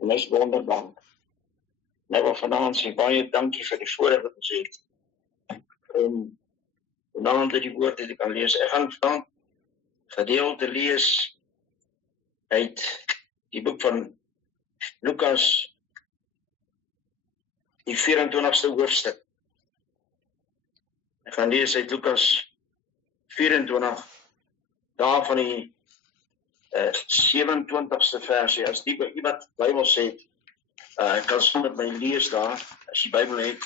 En hy is wonderdank. En ek wil vanaand sê, baie dankie vir die voorreg wat ons het. Om vanaand die woord te kan lees. Ek gaan vanaand gedeelte lees uit die boek van Lukas, die 24ste hoofstuk. Ek gaan lees uit Lukas 24, daar van die 27ste versie. As die wat Bybels het, kan saam met my lees daar, as jy Bybel het.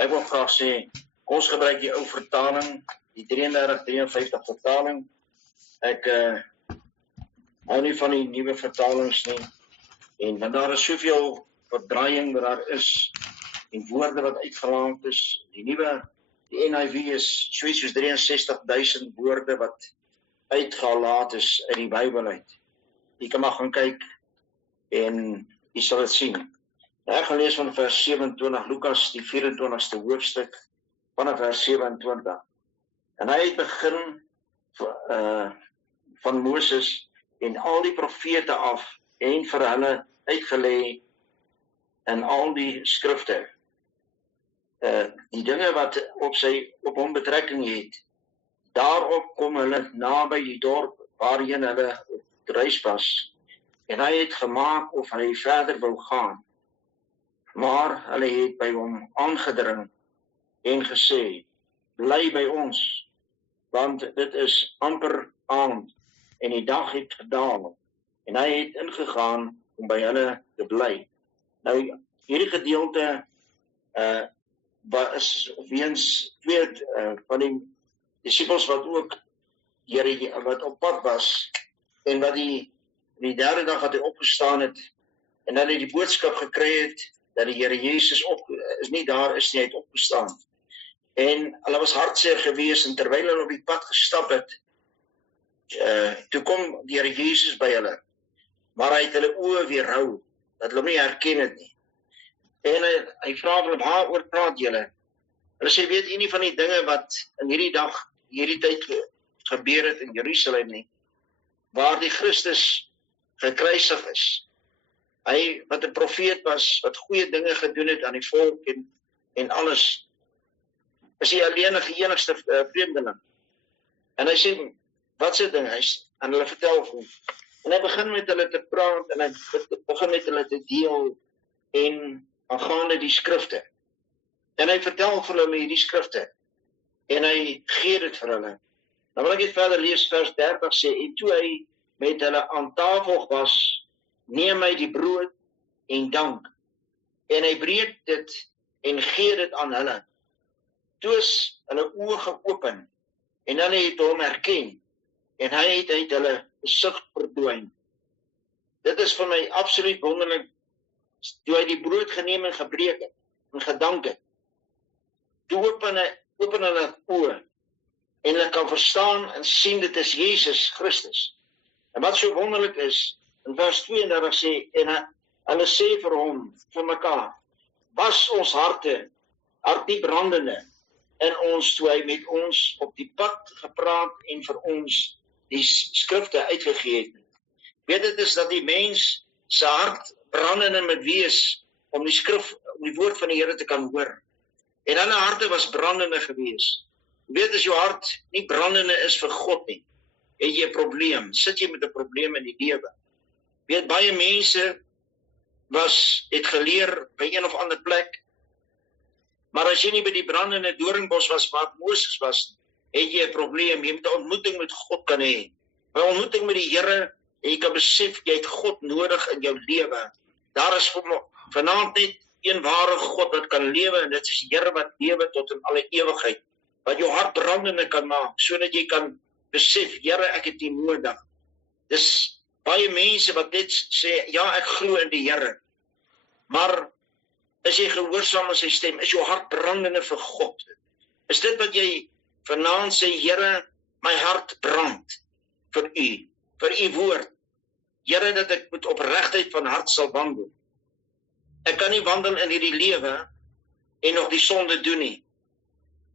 Ek wil graag sê, ons gebruik die ou vertaling, die 33-53 vertaling. Ek hou nie van die nuwe vertalings nie. En want daar is soveel verdraaiing wat daar is, en woorde wat uitgelaat is. Die NIV is soos 63.000 woorde wat uitgelaat is uit die Bybel uit. Jy kan maar gaan kyk en jy sal dit sien. Ek gaan lees van vers 27, Lukas die 24ste hoofstuk, vanaf vers 27. En hy het begin van Moses en al die profete af en vir hulle uitgelê in al die skrifte. Die dinge wat op hom betrekking het, daarop kom hulle naby die dorp waarheen hulle op reis was. En hy het gemaak of hy verder wou gaan. Maar hulle het by hom aangedring en gesê, bly by ons, want dit is amper aand en die dag het gedaal. En hy het ingegaan om by hulle te bly. Nou, hierdie gedeelte is weens twee van die disippels wat ook wat op pad was, en wat die derde dag wat hy opgestaan het, en dat hy die boodskap gekry het, dat die Here Jesus is nie daar is nie, hy het opgestaan. En hulle was hartseer gewees, en terwyl hulle op die pad gestap het, toe kom die Here Jesus by hulle, maar hy het hulle oë weerhou, dat hulle nie herken het nie. En hy vra hulle, waaroor praat julle? Hulle sê, weet jy nie van die dinge wat in hierdie tyd gebeur het in Jerusalem nie, waar die Christus gekruisig is. Hy wat 'n profeet was, wat goeie dinge gedoen het aan die volk en alles, is hy enigste vreemdeling. En hy sê, wat se ding? En hulle vertel vir hom. En hy begin met hulle te praat, en hy begin met hulle te deel, en aangaande die skrifte. En hy vertel vir hulle hierdie skrifte, en hy gee dit vir hulle. Nou wil ek net verder lees, vers 30 sê, en toe hy met hulle aan tafel was, neem hy die brood en dank, en hy breek dit en gee dit aan hulle. Toe is hulle oë geopen, en hulle het hom herken, en hy het uit hulle gesig verdwyn. Dit is vir my absoluut wonderlik, toe hy die brood geneem en gebreek het, en gedank het, toe open hulle oë, en hulle kan verstaan en sien dit is Jesus Christus. En wat so wonderlik is, in vers 32 sê, en hulle sê vir hom, vir mekaar, was ons harte nie brandende, in ons toe hy met ons op die pad gepraat en vir ons die skrifte uitgegee het. Weet dit is dat die mens se hart brandende moet wees om die woord van die Here te kan hoor. En hulle harte was brandende gewees. Weet as jou hart nie brandende is vir God nie, het jy 'n probleem, sit jy met 'n probleem in die lewe. Weet baie mense het geleer by een of ander plek, maar as jy nie by die brandende doringbos was waar Moses was, het jy 'n probleem. Jy moet 'n ontmoeting met God kan hê. 'n Ontmoeting met die Here, en jy kan besef jy het God nodig in jou lewe. Daar is vanaand net een ware God wat kan lewe, en dit is die Here wat lewe tot in alle ewigheid, wat jou hart brandende kan maak, sodat jy kan besef, Here, ek het U nodig. Dis baie mense wat net sê, ja, ek glo in die Here, maar is jy gehoorsaam aan sy stem? Is jou hart brandende vir God? Is dit wat jy vanaand sê, Here, my hart brand vir U woord. Here, dat ek met opregtheid van hart sal wandel. Ek kan nie wandel in hierdie lewe en nog die sonde doen nie.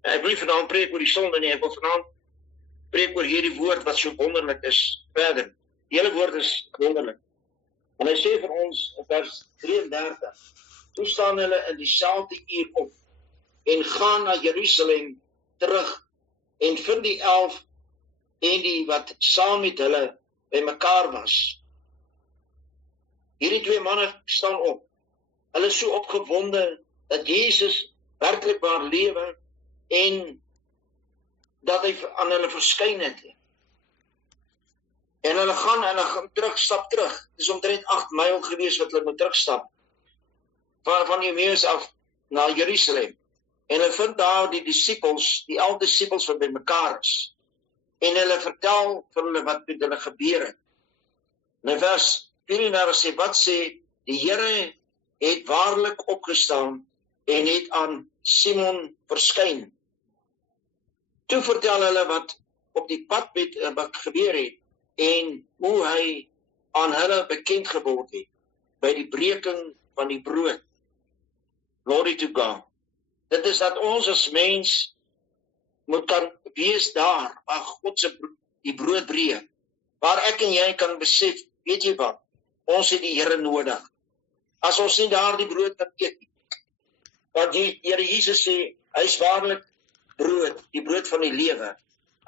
Ek wil nie vanaand preek oor die sonde nie, ek wil vanaand preek oor hierdie woord wat so wonderlik is verder. Die hele woord is wonderlik. En hy sê vir ons in vers 33, toe staan hulle in dieselfde uur op en gaan na Jerusalem terug en vind die 11 en die wat saam met hulle by mekaar was. Hierdie twee manne staan op. Hulle is so opgewonde dat Jesus werklik waar lewe en dat hy aan hulle verskyn het. En hulle gaan terug, stap terug. Dit is omtrent 8 myl gewees wat hulle moet terugstap. Van Emmaus af na Jerusalem. En hulle vind daar die disciples, die 11 disciples wat by mekaar is. En hulle vertel vir hulle wat met hulle gebeur het. En in vers 34 sê, wat sê, die Here het waarlik opgestaan en het aan Simon verskyn. Toe vertel hulle wat op die pad wat gebeur het en hoe hy aan hulle bekend geword het by die breking van die brood. Glory to God. Dit is dat ons as mens moet kan wees daar waar God die brood breek, waar ek en jy kan besef, weet jy wat, ons het die Here nodig. As ons nie daar die brood kan eet nie, want die Here Jesus sê, hy is waarlik brood, die brood van die lewe.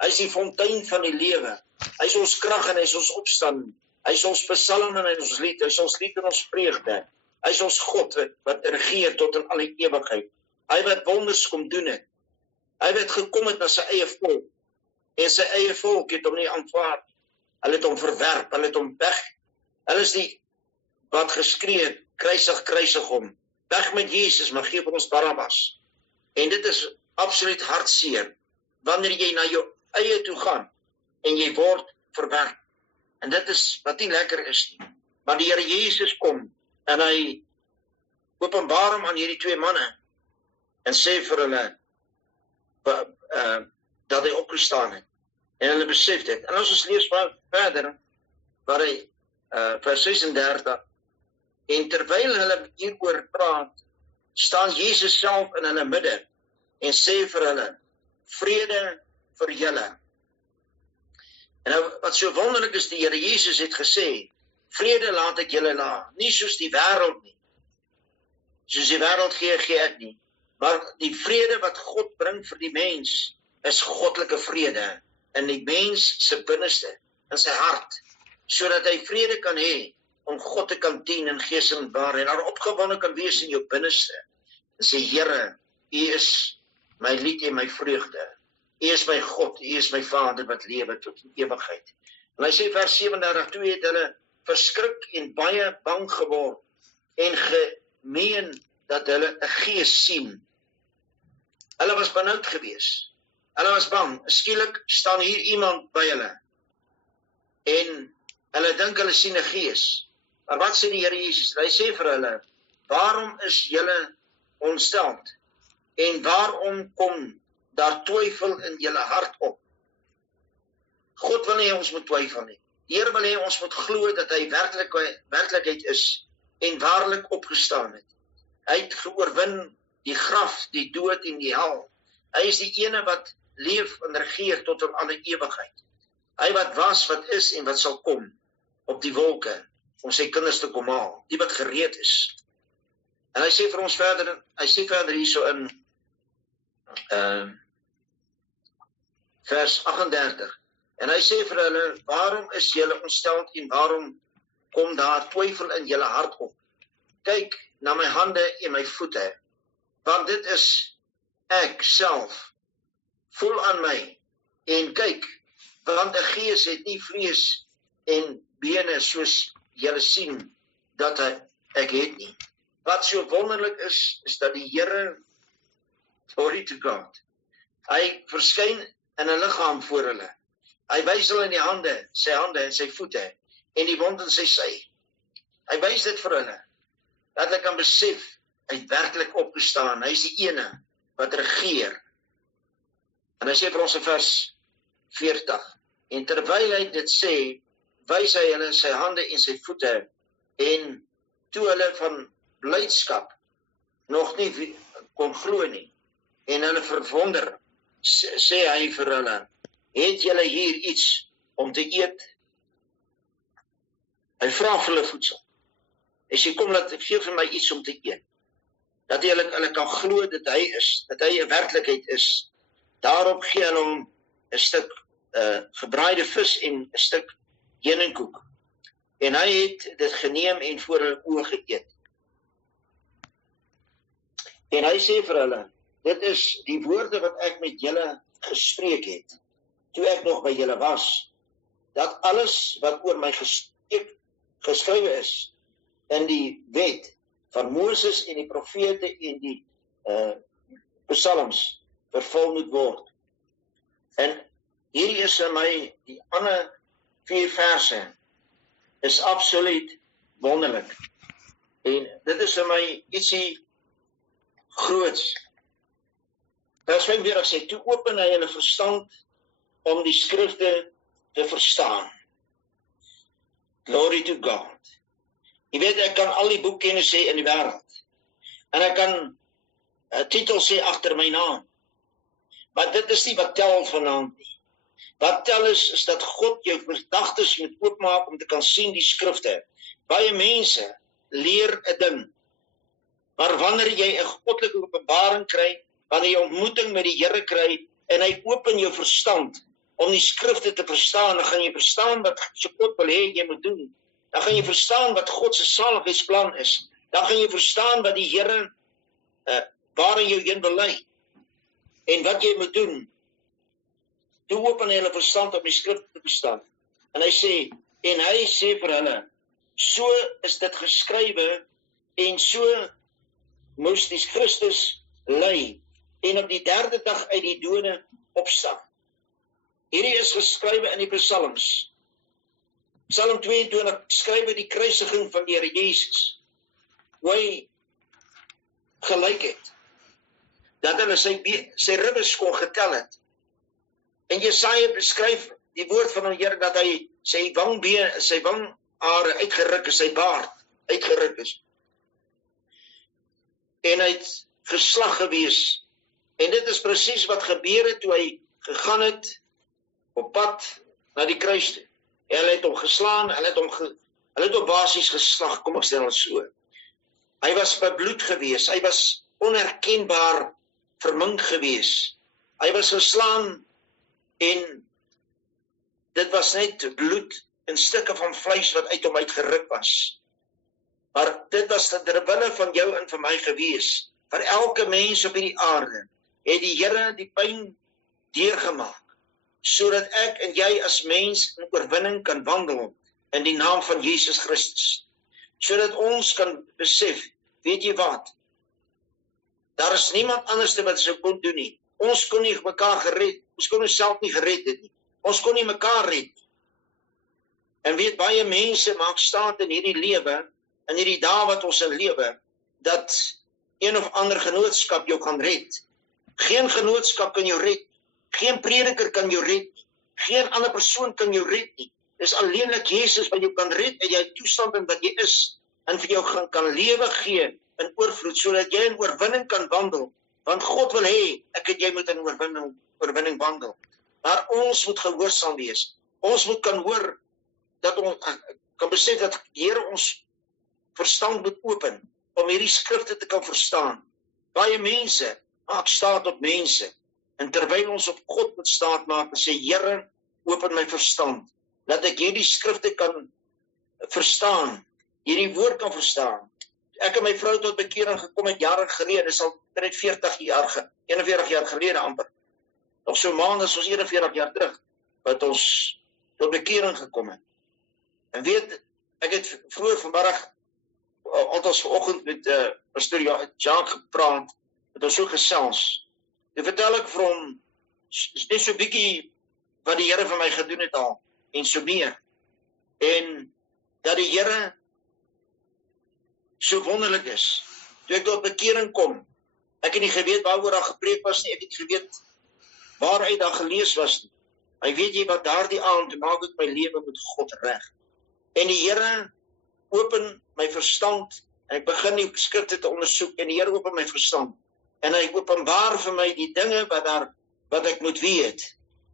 Hy is die fontein van die lewe. Hy is ons krag en hy is ons opstanding. Hy is ons psalm en hy is ons lied. Hy is ons lied en ons vreugde. Hy is ons God wat regeer tot in alle ewigheid. Hy wat wonders kom doen het. Hy wat gekom het na sy eie volk. En sy eie volk het hom nie aanvaar. Hulle het hom verwerp, hulle het hom weg. Hulle is die wat geskree het, kruisig, kruisig hom. Weg met Jesus, maar gee vir ons Barabbas. En dit is absoluut hartseer, wanneer jy na jou eie toe gaan, en jy word verwerp. En dit is wat nie lekker is nie. Maar die Here Jesus kom, en hy openbaar hom aan hierdie twee manne, en sê vir hulle, dat hy opgestaan het, en hulle besef dit. En as ons lees verder, waar hy, vers 36, en terwyl hulle hieroor praat, staan Jesus self in hulle midde, en sê vir hulle, vrede vir julle. En nou, wat so wonderlik is, die Here Jesus het gesê, vrede laat ek julle na, nie soos die wêreld nie. Soos die wêreld gee ek nie. Maar die vrede wat God bring vir die mens, is goddelike vrede, in die mens se binneste, in sy hart, sodat hy vrede kan hê, om God te kan dien in gees en waarheid, en daar opgewonde kan wees in jou binneste, en sê, Here, U is my lied en my vreugde. U is my God, U is my Vader wat lewe tot in ewigheid. En hy sê vers 37, toe het hulle verskrik en baie bang geword en gemeen dat hulle 'n gees sien. Hulle was benoud gewees. Hulle was bang. Skielik staan hier iemand by hulle. En hulle dink hulle sien 'n gees. Maar wat sê die Here Jesus? Hy sê vir hulle, waarom is julle ontsteld? En waarom kom daar twyfel in julle hart op? God wil nie ons moet twyfel nie. Die Here wil hê ons moet glo dat hy werklikheid is en waarlik opgestaan het. Hy het geoorwin die graf, die dood en die hel. Hy is die ene wat leef en regeer tot in alle ewigheid. Hy wat was, wat is en wat sal kom op die wolke om sy kinders te kom haal, die wat gereed is. En hy sê vir ons verder, hy sê verder hierso in vers 38. En hy sê vir hulle, waarom is julle ontsteld en waarom kom daar twyfel in julle hart op? Kyk na my hande en my voete, want dit is ek self. Voel aan my en kyk, want 'n gees het nie vlees en bene soos julle sien dat ek het nie. Wat so wonderlik is dat die Here, glory to God, hy verskyn in 'n liggaam voor hulle. Hy wys hulle in die hande en sy voete, en die wond in sy sy. Hy wys dit vir hulle, dat hulle kan besef, hy het werklik opgestaan, hy is die ene wat regeer. En hy sê vir ons in vers 40, en terwyl hy dit sê, wys hy hulle sy hande en sy voete, en toe hulle van blydskap nog nie kon glo nie, en hulle verwonder, sê hy vir hulle, het julle hier iets om te eet? Hy vra vir hulle voedsel. Hy sê, kom, laat gee vir my iets om te eet. Dat hulle kan glo dat hy is, dat hy 'n werklikheid is. Daarop gee hulle hom 'n stuk gebraaide vis en 'n stuk heuningkoek. En hy het dit geneem en voor hulle oë geëet. En hy sê vir hulle, dit is die woorde wat ek met julle gespreek het, toe ek nog by julle was, dat alles wat oor my geskrywe is, in die wet van Moses en die profete en die psalms, vervul moet word. En hierdie is vir my, die ander 4 verse, is absoluut wonderlik. En dit is vir my ietsie groots. Vers 45 sê, toe open hy hulle verstand om die skrifte te verstaan. Glory to God. Jy weet, ek kan al die boekkennis sê in die wêreld. En ek kan 'n titel sê agter my naam. Maar dit is nie wat tel vanaand nie. Wat tel is dat God jou gedagtes moet oopmaak om te kan sien die skrifte. Baie mense leer 'n ding. Maar wanneer jy 'n goddelike openbaring kry, wanneer jy ontmoeting met die Here kry, en hy open jou verstand om die skrifte te verstaan, dan gaan jy verstaan wat God wil hê jy moet doen. Dan gaan jy verstaan wat God se saligheidsplan is. Dan gaan jy verstaan wat die Here waarin jou heen wil lei. En wat jy moet doen. Toe open hy hulle verstand om die skrifte te verstaan. En hy sê vir hulle, so is dit geskrywe, en so moes die Christus ly, en op die 3de dag uit die dode opstaan. Hierdie is geskrywe in die psalms. Psalm 22 skrywe die kruisiging van die Here Jesus, hoe hy gelyk het, dat hulle sy ribbes kon getel het. En Jesaja beskryf die woord van die Here, dat hy sy wangare uitgeruk is, sy baard uitgeruk is. En hy het geslag gewees. En dit is presies wat gebeur het toe hy gegaan het op pad na die kruis toe. Hulle het hom geslaan, hulle het hom basies geslag, kom ek stel het so. Hy was bebloed gewees, hy was onherkenbaar vermink gewees. Hy was geslaan en dit was net bloed en stukke van vleis wat uit hom uitgeruk was. Maar dit was ter wille van jou en van my gewees. Vir elke mens op hierdie aarde het die Here die pyn deurgemaak, sodat ek en jy as mens in oorwinning kan wandel in die naam van Jesus Christus. Sodat ons kan besef, weet jy wat? Daar is niemand anders wat so kon doen nie. Ons kon nie mekaar gered, ons kon onsself nie gered het nie. Ons kon nie mekaar red. En weet, baie mense maak staat in hierdie lewe, in hierdie dae wat ons in lewe, dat een of ander genootskap jou kan red. Geen genootskap kan jou red. Geen prediker kan jou red. Geen ander persoon kan jou red nie. Dis alleenlik Jesus wat jou kan red uit die toestand in wat jy is, en vir jou kan lewe gee in oorvloed, sodat jy in oorwinning kan wandel. Want God wil hê, ek en jy moet in oorwinning wandel. Maar ons moet gehoorsaam wees. Ons moet kan hoor, dat ons kan besef dat die Here ons verstand moet open, om hierdie skrifte te kan verstaan. Baie mense maak staat op mense, en terwyl ons op God moet staat maak, en sê, Here, open my verstand, dat ek hierdie skrifte kan verstaan, hierdie woord kan verstaan. Ek en my vrou tot bekering gekom het jare gelede, dis al 41 jaar gelede amper. Nog so maand is ons 41 jaar terug, wat ons tot bekering gekom het. En weet, ek het vroeër vanmiddag, althans vanoggend met Pastor Jacques gepraat, het ons so gesels. En vertel ek vir hom, net so bietjie wat die Here vir my gedoen het al, en so meer. En dat die Here so wonderlik is. Toe ek tot bekering kom, ek het nie geweet waaroor daar gepreek was nie, ek het geweet waaruit daar gelees was nie. Hy weet jy wat daardie aand maak ek my lewe met God reg. En die Here open my verstand, en ek begin die skrifte te ondersoek, en die Here open my verstand, en hy openbaar vir my die dinge wat ek moet weet.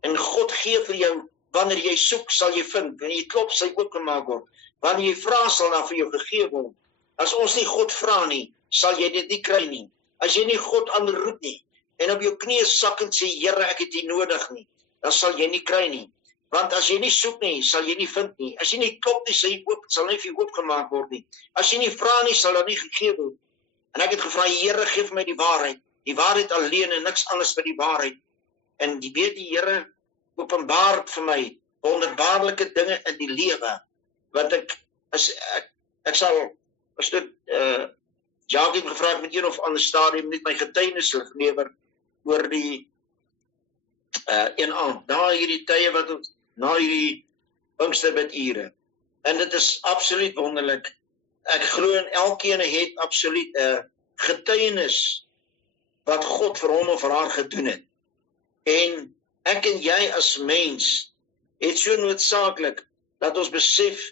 En God gee vir jou, wanneer jy soek, sal jy vind, wanneer jy klop, sal jy oopgemaak word, wanneer jy vra, sal daar vir jou gegee word. As ons nie God vra nie, sal jy dit nie kry nie. As jy nie God aanroep nie, en op jou knieë sak en sê, Here, ek het U nodig nie, dan sal jy nie kry nie. Want as jy nie soek nie, sal jy nie vind nie. As jy nie klop nie, sal nie vir jou oopgemaak word nie. As jy nie vra nie, sal daar nie gegee word. En ek het gevra, Here, gee vir my die waarheid alleen en niks anders vir die waarheid. En die Here openbaar vir my wonderbaarlike dinge in die lewe, wat ek sal, as dit, Jacques het gevra met een of ander stadium, net my getuienis lewer, oor die, een aand, na hierdie tye wat ons, na hierdie Pinksterbidure. En dit is absoluut wonderlik. Ek glo en elkeen het absoluut getuienis wat God vir hom of vir haar gedoen het. En ek en jy as mens het so noodsaaklik dat ons besef,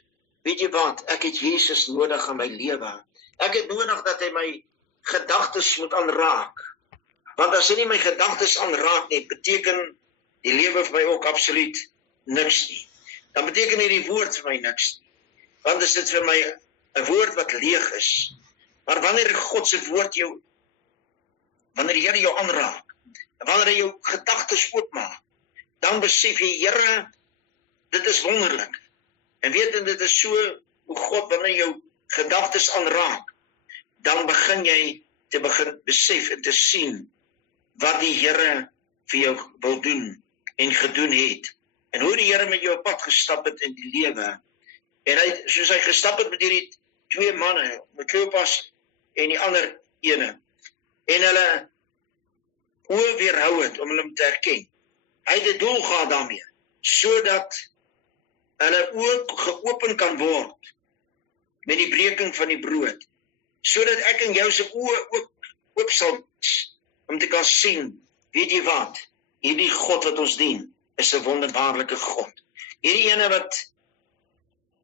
weet jy wat, ek het Jesus nodig in my lewe. Ek het nodig dat hy my gedagtes moet aanraak. Want as hy nie my gedagtes aanraak nie, beteken die lewe vir my ook absoluut niks nie. Dan beteken nie die woord vir my niks nie. Want is dit vir my 'n woord wat leeg is. Maar wanneer God se woord jou, wanneer die Here jou aanraak, wanneer hy jou gedagtes oopmaak, dan besef jy, Here, dit is wonderlik. En weet dit is so hoe God wanneer jou gedagtes aanraak, dan begin jy te begin besef en te sien wat die Here vir jou wil doen en gedoen het. En hoe die Here met jou op pad gestap het in die lewe. En hy, soos hy gestap het met hierdie 2 manne, met Kleopas en die ander ene, en hulle oë weerhou het om hulle te herken. Hy het 'n doel gehad daarmee, sodat hulle oë geopen kan word met die breking van die brood, sodat ek en jou se oë oop sal wees, om te kan sien, weet jy wat, hierdie God wat ons dien, is 'n wonderbaarlike God. Hierdie ene wat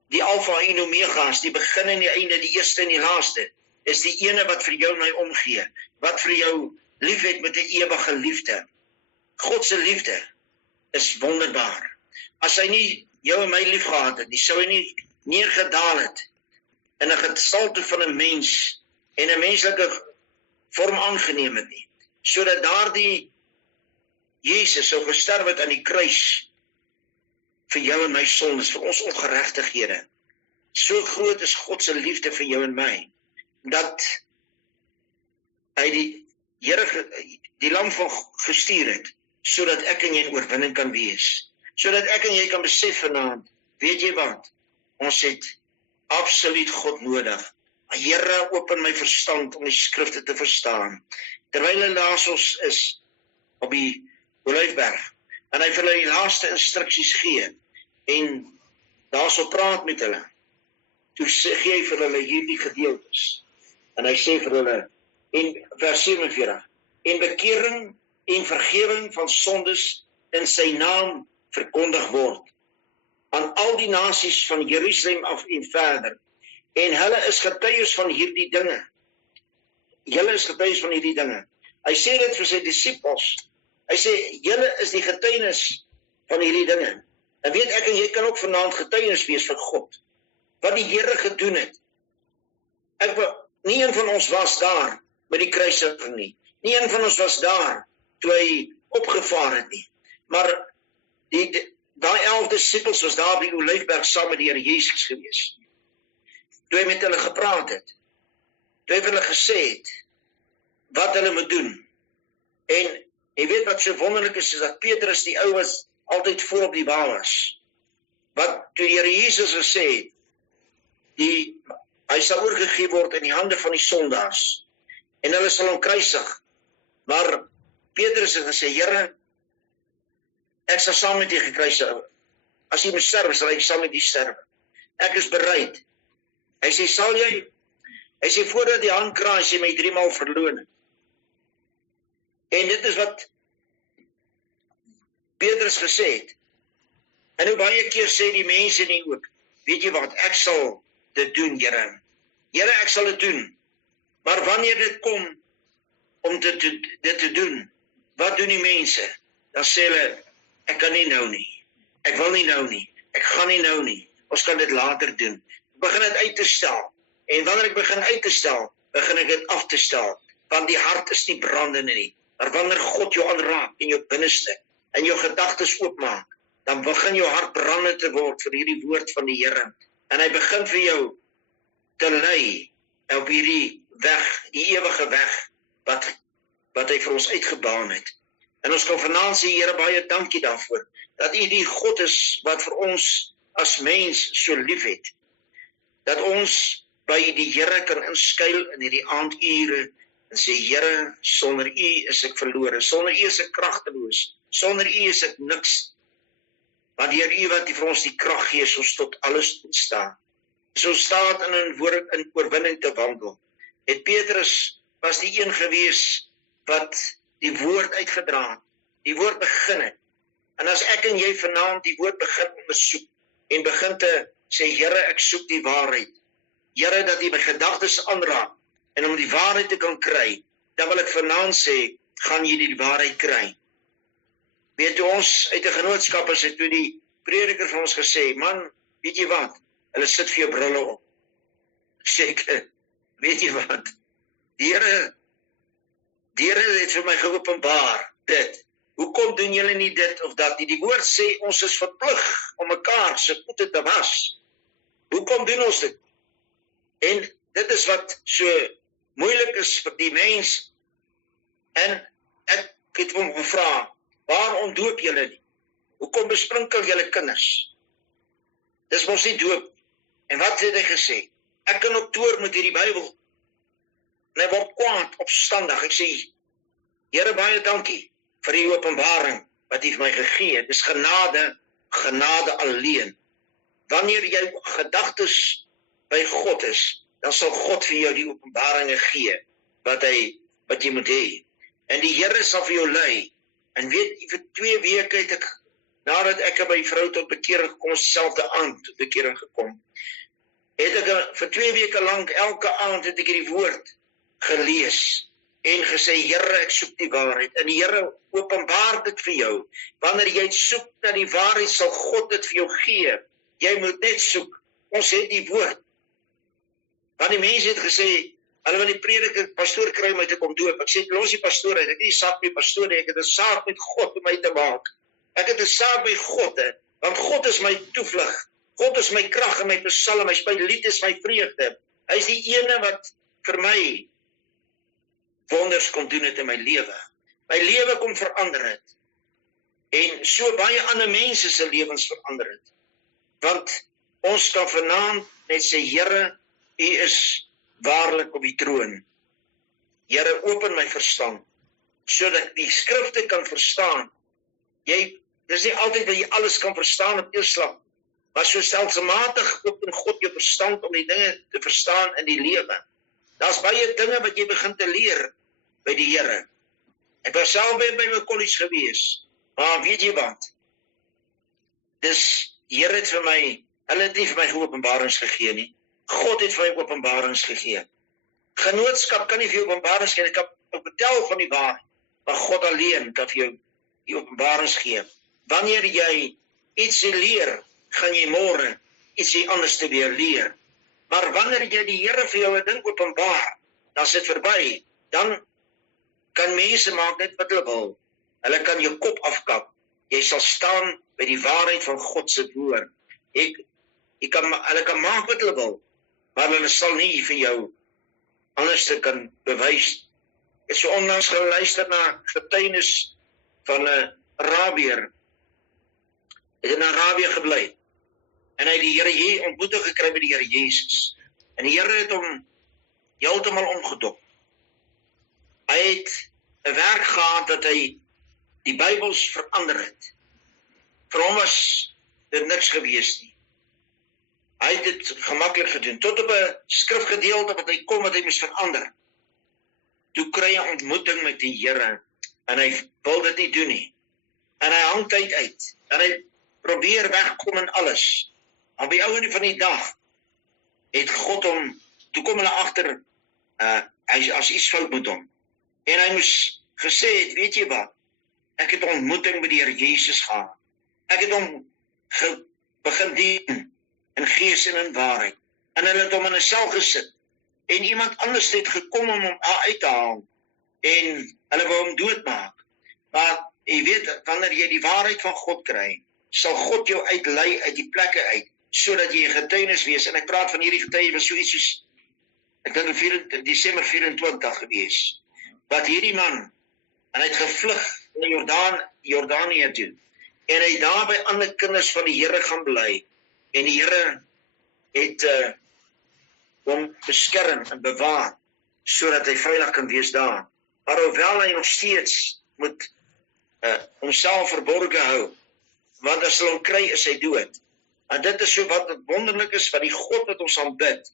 die Alfa en Omega is, die begin en die einde, die eerste en die laaste, is die ene wat vir jou en my omgee, wat vir jou lief het met 'n ewige liefde. God se liefde is wonderbaar. As hy nie jou en my lief gehad het, sou hy nie neergedaal het in 'n gestalte van 'n mens en 'n menslike vorm aangeneem het nie, sodat daardie Jesus sou gesterf het aan die kruis vir jou en my sondes, vir ons ongeregtighede. So groot is God se liefde vir jou en my, dat hy die Here, die lam van gestuur het, sodat ek en jy in oorwinning kan wees. Sodat ek en jy kan besef vanaand, weet jy wat, ons het absoluut God nodig. Here, open my verstand om die skrifte te verstaan. Terwyl hy laas ons is op die Olyfberg, en hy vir hulle die laaste instruksies gee, en daarso praat met hulle, toe gee hy vir hulle hierdie gedeeltes, en hy sê vir hulle, in vers 47, en bekering en vergewing van sondes in sy naam verkondig word, aan al die nasies van Jerusalem af en verder, en hulle is getuies van hierdie dinge. Julle is getuies van hierdie dinge. Hy sê dit vir sy disippels. Hy sê, julle is die getuienis van hierdie dinge. En weet ek en jy kan ook vanaand getuienis wees vir God, wat die Here gedoen het. Nie een van ons was daar by die kruisiging nie. Nie een van ons was daar toe hy opgevaar het nie. Maar daai 11 disippels was daar by die Olyfberg saam met die Here Jesus gewees. Toe hy met hulle gepraat het, toe hy vir hulle gesê het wat hulle moet doen. En jy weet wat so wonderlik is dat Petrus, die ou was altyd voor op die wa was. Wat toe die Here Jesus gesê het, hy sal oorgegee word in die hande van die sondaars, en hulle sal hom kruisig. Maar Petrus het gesê, Here, ek sal saam met U gekruisig. As U moet sterwe, sal ek saam met U sterwe. Ek is bereid. Hy sê, sal jy? Hy sê, voordat die hand kraai, sê my 3 maal verloon. En dit is wat Petrus gesê het. En hoe baie keer sê die mense nie ook, weet jy wat, ek sal dit doen, Here. Here, ek sal dit doen. Maar wanneer dit kom om dit te doen, wat doen die mense? Dan sê hulle, ek kan nie nou nie. Ek wil nie nou nie. Ek gaan nie nou nie. Ons kan dit later doen. Begin dit uit te stel. En wanneer ek begin uit te stel, begin ek dit af te stel. Want die hart is nie brandende nie. Maar wanneer God jou aanraak in jou binneste, en jou gedagtes oopmaak, dan begin jou hart brandend te word vir hierdie woord van die Here. En hy begin vir jou te lei op hierdie weg, die ewige weg, wat hy vir ons uitgebaan het. En ons kan vanaand sê, Here, baie dankie daarvoor, dat U die God is wat vir ons as mens so lief het, dat ons by die Here kan inskuil in hierdie aandure, en sê, Here, sonder U is ek verlore, sonder U is ek kragteloos, sonder U is ek niks, want deur U wat vir ons die krag gee, is ons tot alles tot staan. So staat in oorwinning te wandel. Het Petrus was die een gewees wat die woord uitgedra het, die woord begin het. En as ek en jy vanaand die woord begin ondersoek, en begin te sê, Here, ek soek die waarheid. Here, dat U my gedagtes aanraak, en om die waarheid te kan kry, dan wil ek vanaand sê, gaan jy die waarheid kry. Weet jy, ons uit 'n genootskap is het toe die prediker vir ons gesê, man, weet jy wat, hulle sit vir jou brille op. Sê, weet jy wat, die Here het vir my geopenbaar dit. Hoekom doen julle nie dit of dat nie? Die woord sê, ons is verplig om mekaar se voete te was. Hoekom doen ons dit? En dit is wat so moeilik is vir die mens. En ek het hom gevra, waarom doop julle nie? Hoekom besprinkel julle kinders? Dis mos nie doop. En wat het hy gesê? Ek kan op toer met hierdie Bybel. En hy word kwaad, opstandig. Ek sê, Here, baie dankie vir die openbaring wat U vir my gegee het. Dis genade alleen. Wanneer jy gedagtes by God is, dan sal God vir jou die openbaringe gee wat jy moet hê. En die Here sal vir jou lei. En weet jy, vir 2 weke het ek, nadat ek by vrou tot bekering gekom, selfde aand tot bekering gekom, het ek vir 2 weke lank, elke aand het ek hierdie woord gelees, en gesê, Here, ek soek die waarheid, en die Here openbaar dit vir jou. Wanneer jy soek na die waarheid, sal God dit vir jou gee. Jy moet net soek. Ons het die woord. Want die mense het gesê, hulle wil die prediker, pastoor kry om my te kom doop. Ek sê, los die pastoor uit, ek het nie saak met pastoor, ek het 'n saak met God om my te maak. Ek het 'n saak by God, want God is my toevlug. God is my krag en my psalm, hy is my lied, is my vreugde. Hy is die ene wat vir my wonders kon doen het in my lewe. My lewe kom verander het. En so baie ander mense se lewens verander het. Want ons kan vanaand net sê, Here, U is waarlik op die troon. Here, open my verstand, sodat ek die skrifte kan verstaan. Dis nie altyd dat jy alles kan verstaan op een slag, maar so stelselmatig open God jou verstand om die dinge te verstaan in die lewe. Daar's baie dinge wat jy begin te leer by die Here. Ek was self by my college gewees, maar weet jy wat? Die Here het vir my, hulle het nie vir my openbarings gegee nie. God het vir my openbarings gegee. Genootskap kan nie vir jou openbarings gee, ek kan vertel van die waarheid, maar God alleen kan vir jou die openbarings gee. Wanneer jy iets leer, gaan jy môre iets anders te weer leer. Maar wanneer jy die Here vir jou 'n ding openbaar, dan is dit verby. Dan kan mense maak net wat hulle wil. Hulle kan jou kop afkap. Jy sal staan by die waarheid van God se woord. Hulle kan maak wat hulle wil, maar hulle sal nie vir jou anders te kan bewys. Ek het so onlangs geluister na getuienis van 'n Arabier. Hy het in Arabië gebly. En hy het die Here ontmoeting gekry met die Here Jesus. En die Here het hom heeltemal omgedop. Hy het 'n werk gehad dat hy die Bybels verander het. Vir hom was dit niks gewees nie. Hy het dit gemaklik gedoen, tot op 'n skrifgedeelte wat hy kom, wat hy moes verander. Toe kry hy 'n ontmoeting met die Here, en hy wil dit nie doen nie. En hy hang tyd uit, en hy probeer wegkom in alles. Maar by ouene van die dag, het God hom, toe kom hulle agter, as iets fout met hom. En hy moes gesê het, weet jy wat, ek het 'n ontmoeting met die Here Jesus gehad. Ek het hom begin dien, in gees en in waarheid. en hulle het hom in 'n sel gesit, en iemand anders het gekom om hom uit te haal, en hulle wou hom doodmaak. Maar jy weet, wanneer jy die waarheid van God kry, sal God jou uitlei uit die plekke uit, sodat jy 'n getuienis wees. En ek praat van hierdie getuie was so iets soos, ek dink in Desember 24 gewees, wat hierdie man, en hy het gevlug na Jordanië toe, en hy daar by ander kinders van die Here gaan bly, en die Here het hom beskerm en bewaar, sodat hy veilig kan wees daar. Maar hoewel hy nog steeds moet homself verborge hou, want as hulle hom kry, is hy dood. En dit is so wat wonderlik is, van die God wat ons aanbid,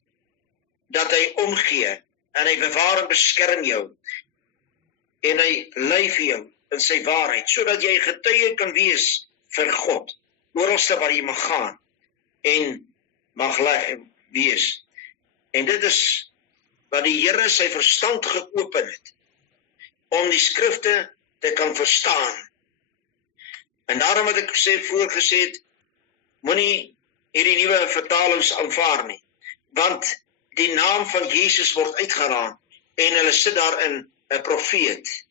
dat hy omgee, en hy bewaar en beskerm jou, en hy lei vir jou in sy waarheid, sodat jy getuie kan wees vir God, oralste waar jy mag gaan, en mag wees. En dit is wat die Here sy verstand geopen het, om die skrifte te kan verstaan. En daarom het ek voorgesê het, moenie hierdie nuwe vertalings aanvaar nie, want die naam van Jesus word uitgeraan, en hulle sit daarin 'n profeet.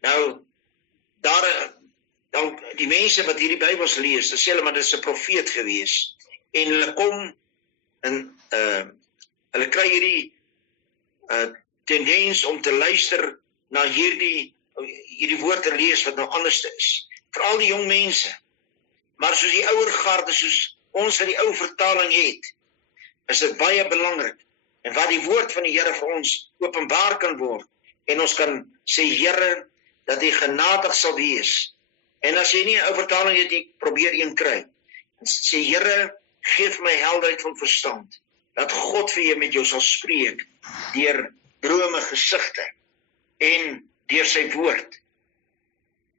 Nou, dan die mense wat hierdie Bybels lees, dan sê hulle, maar dit is 'n profeet gewees, en hulle kom, en hulle kry hierdie tendens om te luister na hierdie woord te lees wat nou anders is, veral die jong mense. Maar soos die ouer garde, soos ons wat die ou vertaling het, is dit baie belangrik, en wat die woord van die Here vir ons openbaar kan word, en ons kan sê, Here, dat hy genadig sal wees, en as jy nie 'n ou vertaling het, jy probeer een kry, en sê, Here, geef my helderheid van verstand, dat God vir jou met jou sal spreek, deur drome, gesigte, en deur sy woord,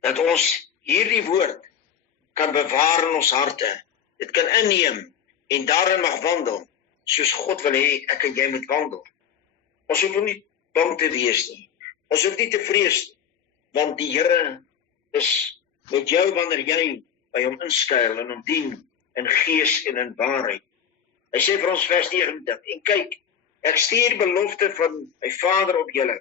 dat ons hierdie woord kan bewaar in ons harte, dit kan inneem, en daarin mag wandel, soos God wil hê, ek en jy moet wandel. Ons hoef nie bang te wees nie, ons hoef nie te vrees, want die Here is met jou wanneer jy by hom inskuil, en hom dien, in gees en in waarheid. Hy sê vir ons vers 19, en kyk, ek stuur belofte van my Vader op julle,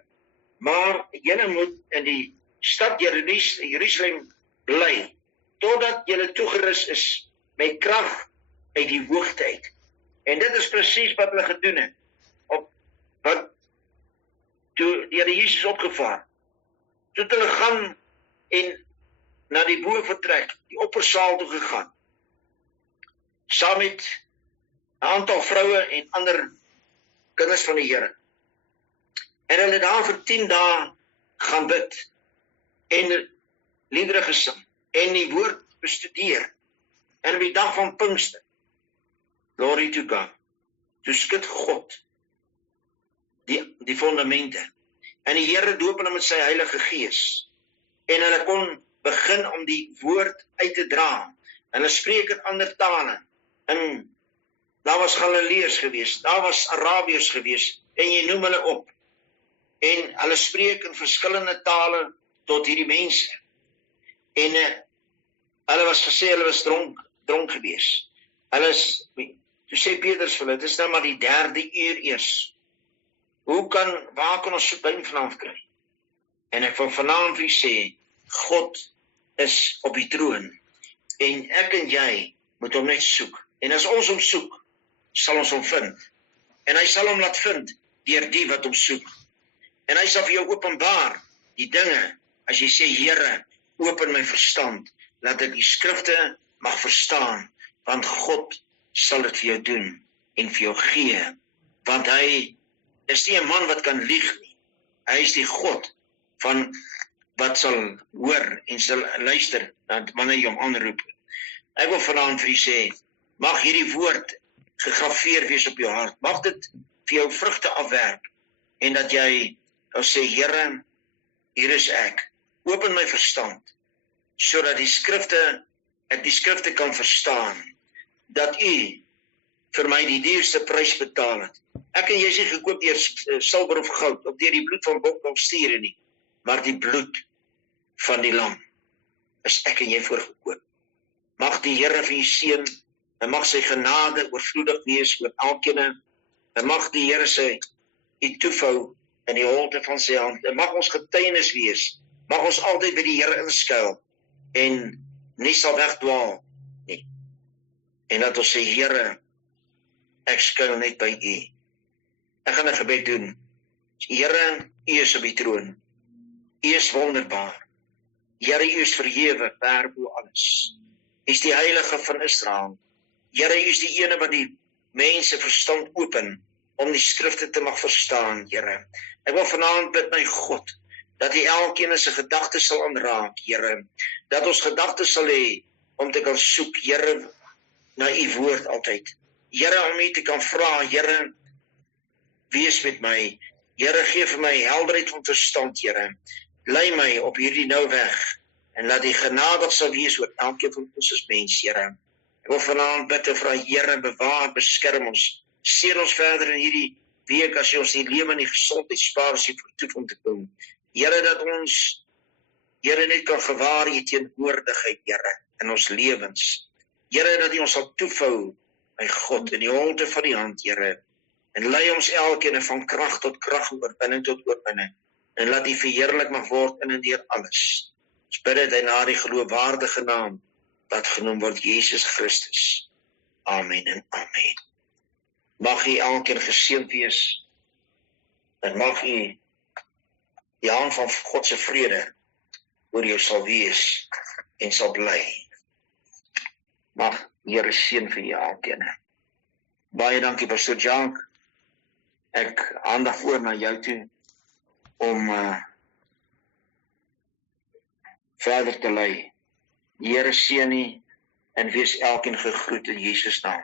maar julle moet in die stad Jerusalem bly, totdat julle toegerus is met krag uit die hoogte uit. En dit is presies wat hulle gedoen het, toe die Here Jesus opgevaar, toe hulle gaan en na die boventrek, die oppersaal toe gegaan, saam met 'n aantal vroue en ander kinders van die Here. En hulle daar vir 10 dae gaan bid, en liedere gesing, en die woord bestudeer, en op die dag van Pinkster, glory to God, toe skud God die fundamente, en die Here doop hulle met sy Heilige Gees, en hulle kon begin om die woord uit te dra, en hulle spreek in ander tale, en daar was Galileërs gewees, daar was Arabiërs gewees, en jy noem hulle op, en hulle spreek in verskillende tale tot hierdie mense, en hulle was gesê, hulle was dronk gewees, toe sê Petrus vir hulle, dit is nou maar die 3de uur eers, waar kan ons so wyn vanaf kry? En ek wil vanaand vir sê, God is op die troon, en ek en jy moet hom net soek, en as ons hom soek, sal ons hom vind, en hy sal hom laat vind, deur die wat hom soek, en hy sal vir jou openbaar, die dinge, as jy sê, Here, open my verstand, laat ek die skrifte mag verstaan, want God sal dit vir jou doen, en vir jou gee, want hy is nie 'n man wat kan lieg nie, hy is die God van wat sal hoor en sal luister, wanneer jy hom aanroep. Ek wil vanaand vir u sê, mag hierdie woord gegraveer wees op jou hart, mag dit vir jou vrugte afwerp, en dat jy sê, Here, hier is ek, open my verstand, sodat ek die skrifte kan verstaan, dat u vir my die duurste prys betaal het. Ek en jy is nie gekoop deur silwer of goud, of deur die bloed van bok of stiere nie, maar die bloed van die lam is ek en jy voorgekoop. Mag die Here vir u seën, en mag sy genade oorvloedig wees oor elkeen En mag die Here sy u toevou in die holte van sy hand. En mag ons getuienis wees. Mag ons altyd by die Here inskuil en nie sal wegdwaal nie. En dat ons sê, Here, ek skuil net by u. Ek gaan 'n gebed doen. Here, u is op die troon. U is wonderbaar. Here, u is verhewe ver bo alles. U is die heilige van Israel. Here, u is die ene wat die mense verstand open om die skrifte te mag verstaan, Here. Ek wil vanaand bid, my God, dat u elkeen in sy gedagtes sal aanraak, Here. Dat ons gedagtes sal hê om te kan soek, Here, na u woord altyd. Here, om u te kan vra, Here, wees met my. Here, gee vir my helderheid van verstand, Here. Lei my op hierdie nou weg en laat die genadig sal wees oor elkeen van ons as mens, Here. Ek wil vanaand bid en vra, Here, bewaar, beskerm ons. Seën ons verder in hierdie week as jy ons die lewe en die gesondheid spaar as jy vertoef om te kom. Here, dat ons, Here, net kan gewaar u teenwoordigheid, Here, in ons lewens. Here, dat u ons sal toevou, my God, in die holte van die hand, Here. En lei ons elkeen van krag tot krag, oorwinning tot oorwinning. En laat u verheerlik mag word in en deur alles. Ons bid dit in die geloofwaardige naam wat genoem word Jesus Christus. Amen en amen. Mag u elkeen geseënd wees en mag u die hand van God se vrede oor jou sal wees en sal bly. Mag die Here seën vir jou elkeen. Baie dankie, Pastor Jacques. Ek aandag voor na jou toe om verder te lei. Die Here seën u en wees elkeen gegroet in Jesus naam.